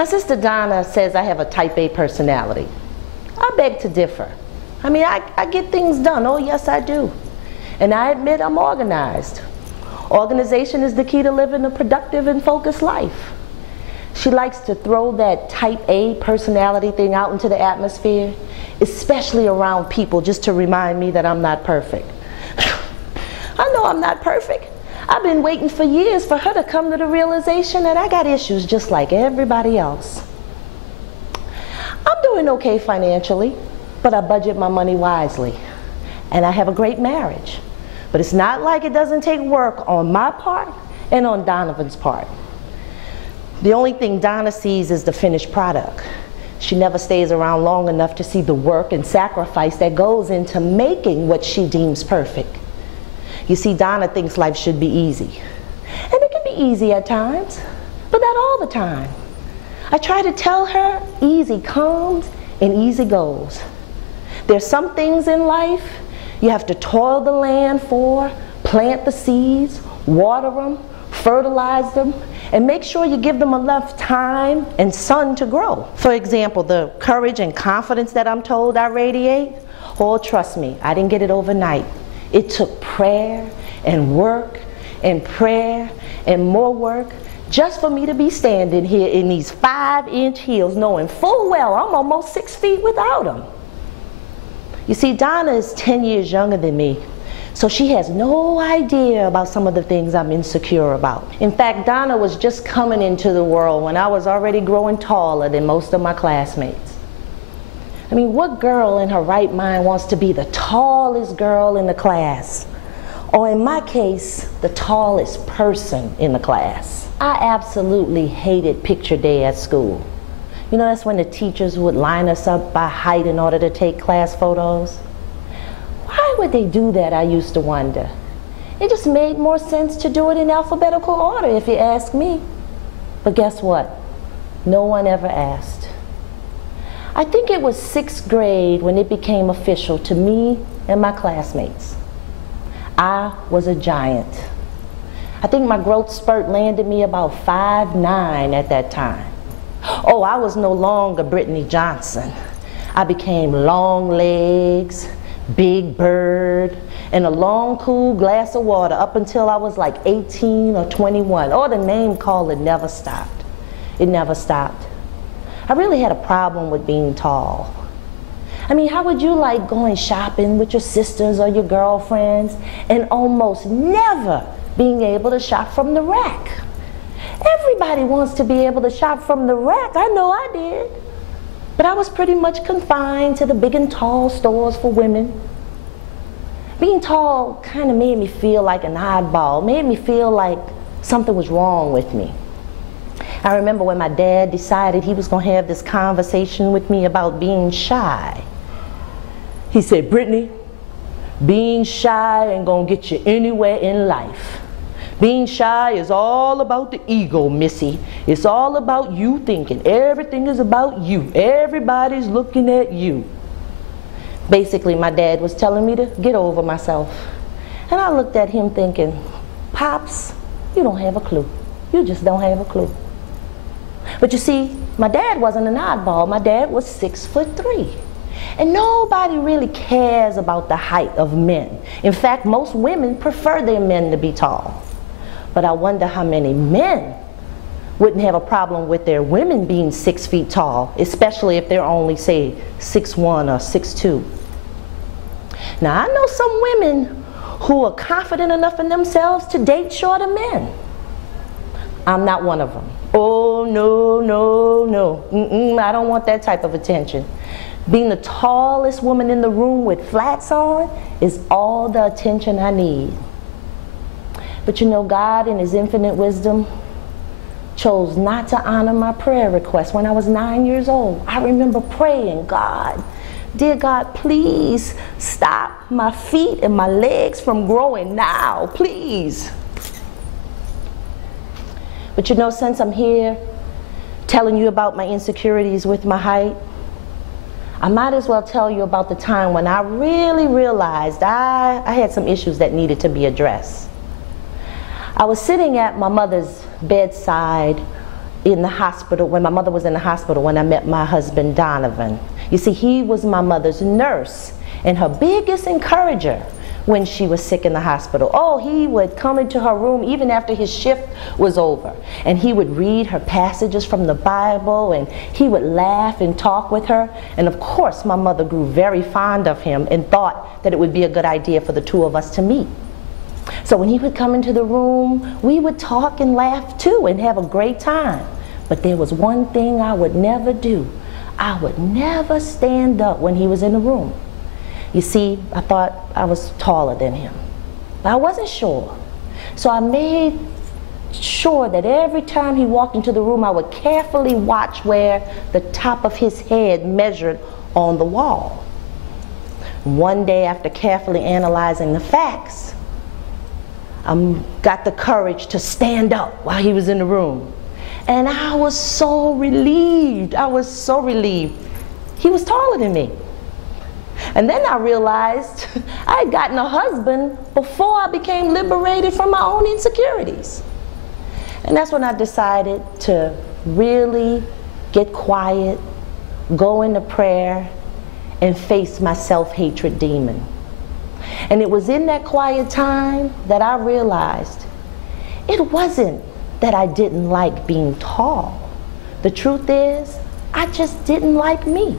My sister Donna says I have a type A personality. I beg to differ. I mean, I get things done. Oh, yes, I do. And I admit I'm organized. Organization is the key to living a productive and focused life. She likes to throw that type A personality thing out into the atmosphere, especially around people, just to remind me that I'm not perfect. I know I'm not perfect. I've been waiting for years for her to come to the realization that I got issues just like everybody else. I'm doing okay financially, but I budget my money wisely. And I have a great marriage. But it's not like it doesn't take work on my part and on Donovan's part. The only thing Donna sees is the finished product. She never stays around long enough to see the work and sacrifice that goes into making what she deems perfect. You see, Donna thinks life should be easy. And it can be easy at times, but not all the time. I try to tell her easy comes and easy goes. There's some things in life you have to toil the land for, plant the seeds, water them, fertilize them, and make sure you give them enough time and sun to grow. For example, the courage and confidence that I'm told I radiate, oh, trust me, I didn't get it overnight. It took prayer and work and prayer and more work just for me to be standing here in these 5-inch heels, knowing full well I'm almost 6 feet without them. You see, Donna is 10 years younger than me, so she has no idea about some of the things I'm insecure about. In fact, Donna was just coming into the world when I was already growing taller than most of my classmates. I mean, what girl in her right mind wants to be the tallest girl in the class? Or in my case, the tallest person in the class. I absolutely hated picture day at school. You know, that's when the teachers would line us up by height in order to take class photos. Why would they do that, I used to wonder. It just made more sense to do it in alphabetical order, if you ask me. But guess what? No one ever asked. I think it was 6th grade when it became official to me and my classmates. I was a giant. I think my growth spurt landed me about 5'9" at that time. Oh, I was no longer Brittany Johnson. I became long legs, big bird, and a long cool glass of water up until I was like 18 or 21. Oh, the name calling never stopped. It never stopped. I really had a problem with being tall. I mean, how would you like going shopping with your sisters or your girlfriends and almost never being able to shop from the rack? Everybody wants to be able to shop from the rack. I know I did. But I was pretty much confined to the big and tall stores for women. Being tall kind of made me feel like an oddball, made me feel like something was wrong with me. I remember when my dad decided he was going to have this conversation with me about being shy. He said, Brittany, being shy ain't going to get you anywhere in life. Being shy is all about the ego, Missy. It's all about you thinking. Everything is about you. Everybody's looking at you. Basically, my dad was telling me to get over myself. And I looked at him thinking, Pops, you don't have a clue. You just don't have a clue. But you see, my dad wasn't an oddball. My dad was 6'3". And nobody really cares about the height of men. In fact, most women prefer their men to be tall. But I wonder how many men wouldn't have a problem with their women being 6 feet tall, especially if they're only, say, 6'1" or 6'2". Now, I know some women who are confident enough in themselves to date shorter men. I'm not one of them. Oh, no, no, no. I don't want that type of attention. Being the tallest woman in the room with flats on is all the attention I need. But you know, God in His infinite wisdom chose not to honor my prayer request when I was 9 years old. I remember praying, God, dear God, please stop my feet and my legs from growing now, please. But you know, since I'm here telling you about my insecurities with my height, I might as well tell you about the time when I really realized I had some issues that needed to be addressed. I was sitting at my mother's bedside in the hospital, when my mother was in the hospital, when I met my husband, Donovan. You see, he was my mother's nurse and her biggest encourager when she was sick in the hospital. Oh, he would come into her room even after his shift was over, and he would read her passages from the Bible, and he would laugh and talk with her. And of course, my mother grew very fond of him and thought that it would be a good idea for the two of us to meet. So when he would come into the room, we would talk and laugh too and have a great time. But there was one thing I would never do. I would never stand up when he was in the room. You see, I thought I was taller than him, but I wasn't sure. So I made sure that every time he walked into the room, I would carefully watch where the top of his head measured on the wall. One day, after carefully analyzing the facts, I got the courage to stand up while he was in the room. And I was so relieved. I was so relieved. He was taller than me. And then I realized I had gotten a husband before I became liberated from my own insecurities. And that's when I decided to really get quiet, go into prayer, and face my self-hatred demon. And it was in that quiet time that I realized it wasn't that I didn't like being tall. The truth is, I just didn't like me.